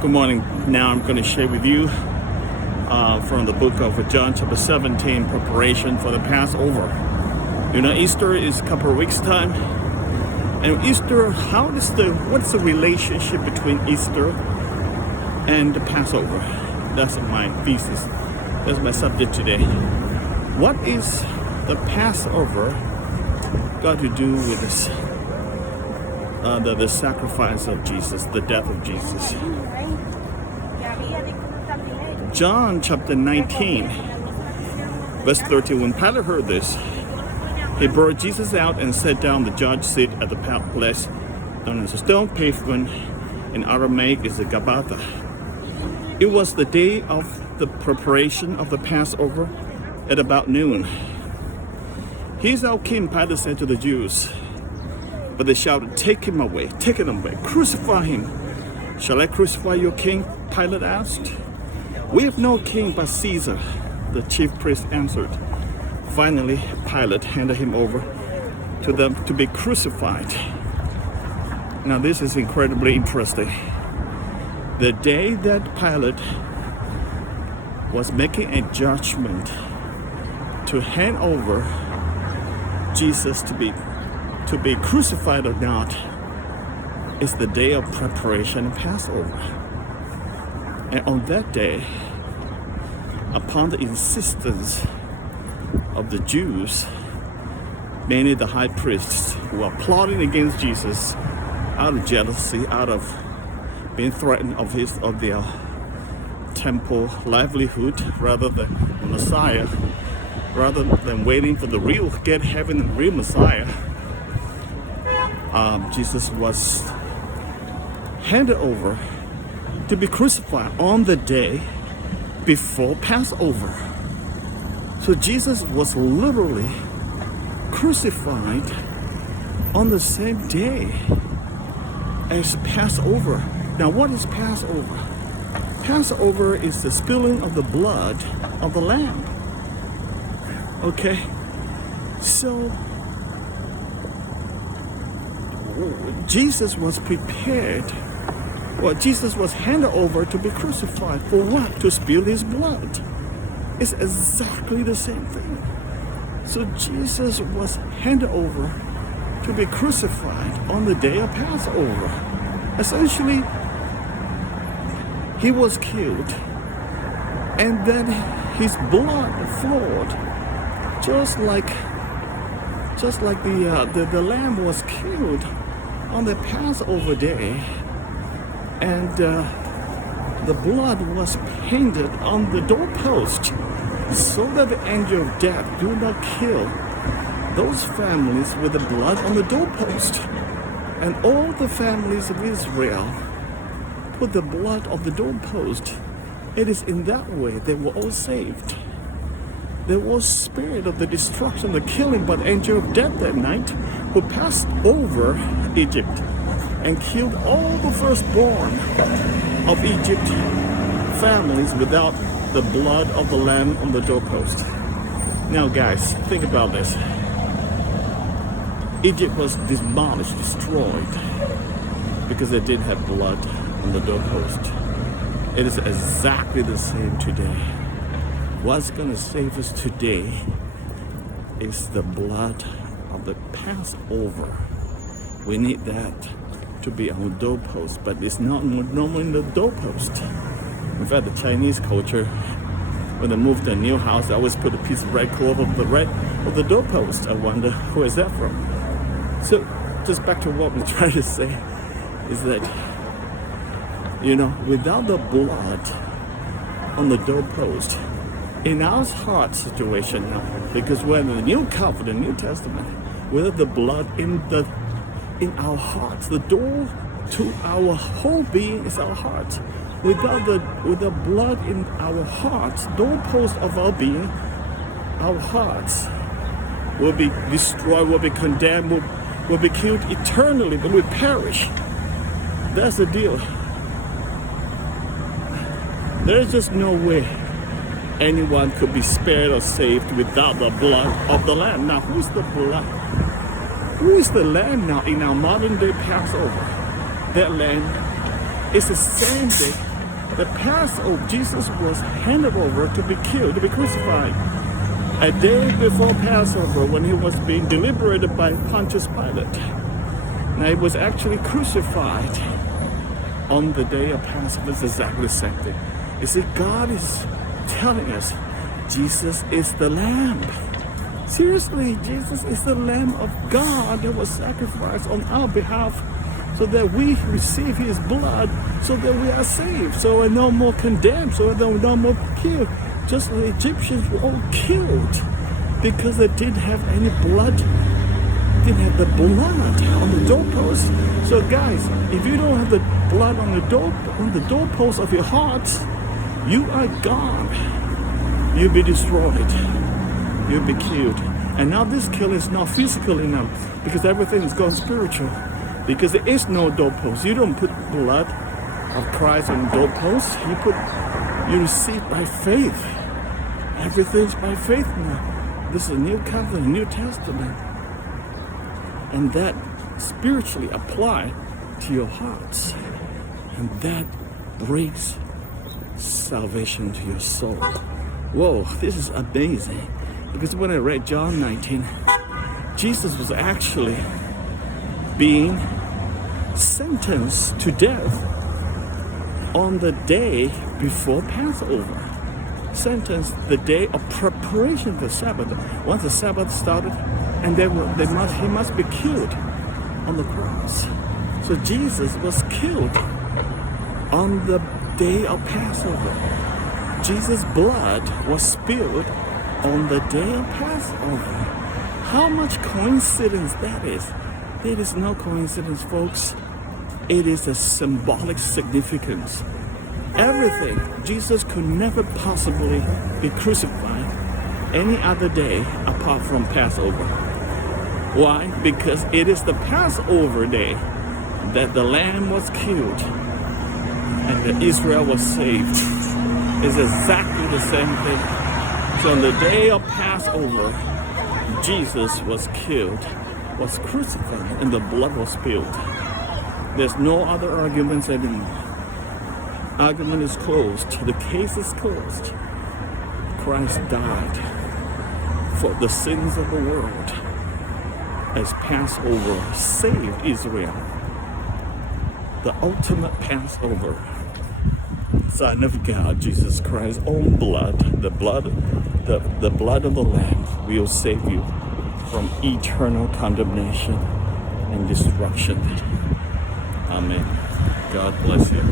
Good morning. Now I'm going to share with you from the book of John chapter 17, preparation for the Passover. You know, Easter is a couple of weeks time. And Easter, what's the relationship between Easter and the Passover? That's my thesis. That's my subject today. What is the Passover got to do with this? The sacrifice of Jesus, the death of Jesus. John chapter 19, verse 30. When Pilate heard this, he brought Jesus out and sat down. The judge sit at the place known as a stone pavement. In Aramaic is the Gabbatha. It was the day of the preparation of the Passover at about noon. "He is our king," Pilate said to the Jews. But they shouted, take him away, crucify him." "Shall I crucify your king?" Pilate asked. "We have no king but Caesar," the chief priest answered. Finally, Pilate handed him over to them to be crucified. Now this is incredibly interesting. The day that Pilate was making a judgment to hand over Jesus to be crucified or not is the day of preparation and Passover. And on that day, upon the insistence of the Jews, mainly the high priests who are plotting against Jesus out of jealousy, out of being threatened of their temple livelihood rather than the Messiah, rather than waiting for the real Messiah, Jesus was handed over to be crucified on the day before Passover. So Jesus was literally crucified on the same day as Passover. Now what is Passover? Passover is the spilling of the blood of the lamb. Okay? So Jesus was prepared. Well, Jesus was handed over to be crucified. For what? To spill his blood. It's exactly the same thing. So Jesus was handed over to be crucified on the day of Passover. Essentially, he was killed, and then his blood flowed, just like the lamb was killed on the Passover day, and the blood was painted on the doorpost so that the angel of death do not kill those families with the blood on the doorpost. And all the families of Israel put the blood of the doorpost. It is in that way they were all saved. There was spirit of the destruction, the killing by the angel of death that night, who passed over Egypt and killed all the firstborn of Egypt families without the blood of the lamb on the doorpost. Now guys, think about this. Egypt was demolished, destroyed, because they didn't have blood on the doorpost. It is exactly the same today. What's going to save us today is the blood of the Passover. We need that to be on the doorpost, but it's not normally in the doorpost. In fact, the Chinese culture, when they move to a new house, they always put a piece of red cloth of the doorpost. I wonder, who is that from? So, just back to what we're trying to say, is that, you know, without the blood on the doorpost, in our heart situation now, because we're in the New Covenant, New Testament, without the blood in our hearts, the door to our whole being is our heart. With the blood in our hearts, doorpost of our being, our hearts will be destroyed, will be condemned, will be killed eternally, but will perish. That's the deal. There's just no way anyone could be spared or saved without the blood of the Lamb. Now, who's the blood? Who is the Lamb now in our modern day Passover? That Lamb It's the same day. The Passover, Jesus was handed over to be killed, to be crucified. A day before Passover, when he was being deliberated by Pontius Pilate. Now he was actually crucified on the day of Passover. It's exactly the same thing. You see, God is telling us Jesus is the Lamb. Seriously, Jesus is the Lamb of God that was sacrificed on our behalf so that we receive his blood, so that we are saved, so we're no more condemned, so we're no more killed. Just like the Egyptians were all killed because they didn't have any blood, didn't have the blood on the doorpost. So guys, if you don't have the blood on the doorpost of your heart, you are gone. You'll be destroyed. You'll be killed. And now this killing is not physical enough because everything is gone spiritual. Because there is no doorpost. You don't put blood of Christ on the doorpost. You receive by faith. Everything's by faith now. This is a new covenant, New Testament. And that spiritually apply to your hearts. And that brings salvation to your soul. Whoa, this is amazing. Because when I read John 19, Jesus was actually being sentenced to death on the day before Passover. Sentenced the day of preparation for Sabbath. Once the Sabbath started, and he must be killed on the cross. So Jesus was killed on the day of Passover. Jesus' blood was spilled on the day of Passover. How much coincidence that is. It is no coincidence, folks. It is a symbolic significance. Everything. Jesus could never possibly be crucified any other day apart from Passover. Why? Because it is the Passover day that the Lamb was killed and that Israel was saved. It's exactly the same thing. So on the day of Passover, Jesus was killed, was crucified, and the blood was spilled. There's no other arguments anymore. Argument is closed. The case is closed. Christ died for the sins of the world as Passover saved Israel. The ultimate Passover. Son of God, Jesus Christ's own blood, the blood of the Lamb will save you from eternal condemnation and destruction. Amen. God bless you.